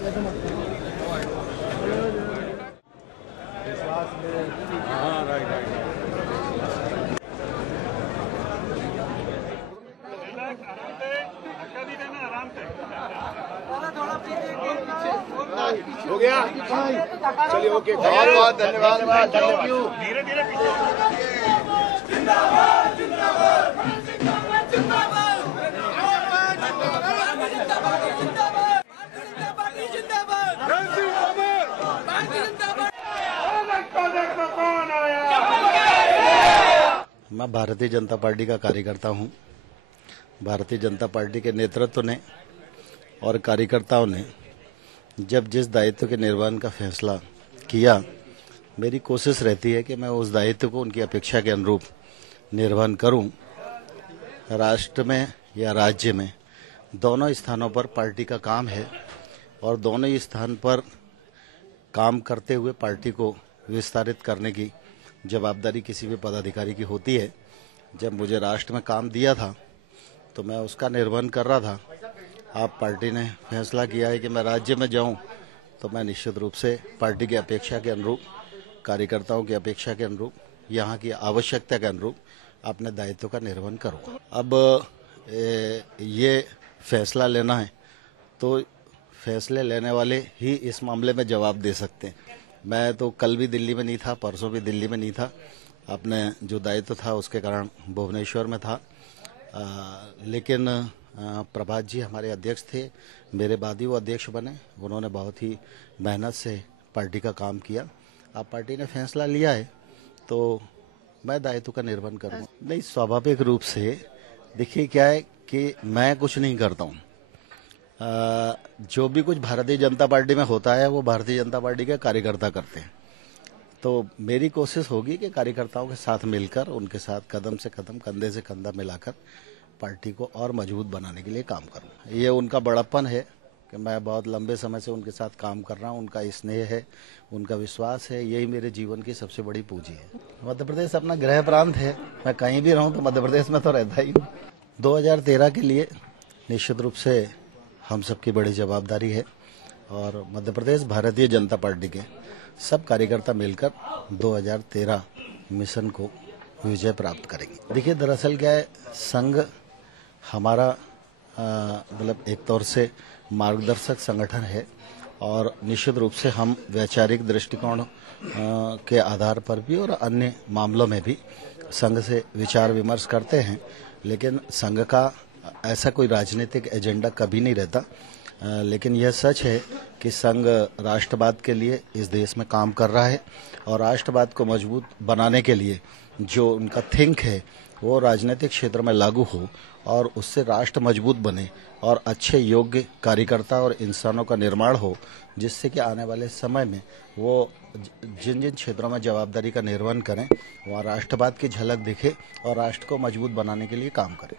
हाँ, राइट। हो गया, चलिए, ओके, बहुत बहुत धन्यवाद। धीरे धीरे मैं भारतीय जनता पार्टी का कार्यकर्ता हूं। भारतीय जनता पार्टी के नेतृत्व ने और कार्यकर्ताओं ने जब जिस दायित्व के निर्वहन का फैसला किया, मेरी कोशिश रहती है कि मैं उस दायित्व को उनकी अपेक्षा के अनुरूप निर्वहन करूं। राष्ट्र में या राज्य में दोनों स्थानों पर पार्टी का काम है और दोनों ही स्थान पर काम करते हुए पार्टी को विस्तारित करने की जवाबदारी किसी भी पदाधिकारी की होती है। जब मुझे राष्ट्र में काम दिया था तो मैं उसका निर्वहन कर रहा था। आप पार्टी ने फैसला किया है कि मैं राज्य में जाऊं, तो मैं निश्चित रूप से पार्टी की अपेक्षा के अनुरूप, कार्यकर्ताओं की अपेक्षा के अनुरूप, यहाँ की आवश्यकता के अनुरूप अपने दायित्व का निर्वहन करूंगा। अब ये फैसला लेना है तो फैसले लेने वाले ही इस मामले में जवाब दे सकते हैं। मैं तो कल भी दिल्ली में नहीं था, परसों भी दिल्ली में नहीं था। अपने जो दायित्व था उसके कारण भुवनेश्वर में था। लेकिन प्रभात जी हमारे अध्यक्ष थे, मेरे बाद ही वो अध्यक्ष बने। उन्होंने बहुत ही मेहनत से पार्टी का काम किया। अब पार्टी ने फैसला लिया है तो मैं दायित्व का निर्वहन करूँगा। नहीं, स्वाभाविक रूप से देखिए क्या है कि मैं कुछ नहीं करता हूँ। जो भी कुछ भारतीय जनता पार्टी में होता है वो भारतीय जनता पार्टी के कार्यकर्ता करते हैं। तो मेरी कोशिश होगी कि कार्यकर्ताओं के साथ मिलकर, उनके साथ कदम से कदम, कंधे से कंधा मिलाकर पार्टी को और मजबूत बनाने के लिए काम करूं। ये उनका बड़प्पन है कि मैं बहुत लंबे समय से उनके साथ काम कर रहा हूं। उनका स्नेह है, उनका विश्वास है, यही मेरे जीवन की सबसे बड़ी पूंजी है। मध्य प्रदेश अपना गृह प्रांत है। मैं कहीं भी रहूं तो मध्य प्रदेश में तो रहता ही हूँ। 2013 के लिए निश्चित रूप से हम सबकी बड़ी जवाबदारी है और मध्य प्रदेश भारतीय जनता पार्टी के सब कार्यकर्ता मिलकर 2013 मिशन को विजय प्राप्त करेंगे। देखिए, दरअसल क्या है, संघ हमारा मतलब एक तौर से मार्गदर्शक संगठन है और निश्चित रूप से हम वैचारिक दृष्टिकोण के आधार पर भी और अन्य मामलों में भी संघ से विचार विमर्श करते हैं। लेकिन संघ का ऐसा कोई राजनीतिक एजेंडा कभी नहीं रहता। लेकिन यह सच है कि संघ राष्ट्रवाद के लिए इस देश में काम कर रहा है और राष्ट्रवाद को मजबूत बनाने के लिए जो उनका थिंक है वो राजनीतिक क्षेत्र में लागू हो और उससे राष्ट्र मजबूत बने और अच्छे योग्य कार्यकर्ता और इंसानों का निर्माण हो, जिससे कि आने वाले समय में वो जिन जिन क्षेत्रों में जवाबदारी का निर्वहन करें वहाँ राष्ट्रवाद की झलक दिखे और राष्ट्र को मजबूत बनाने के लिए काम करें।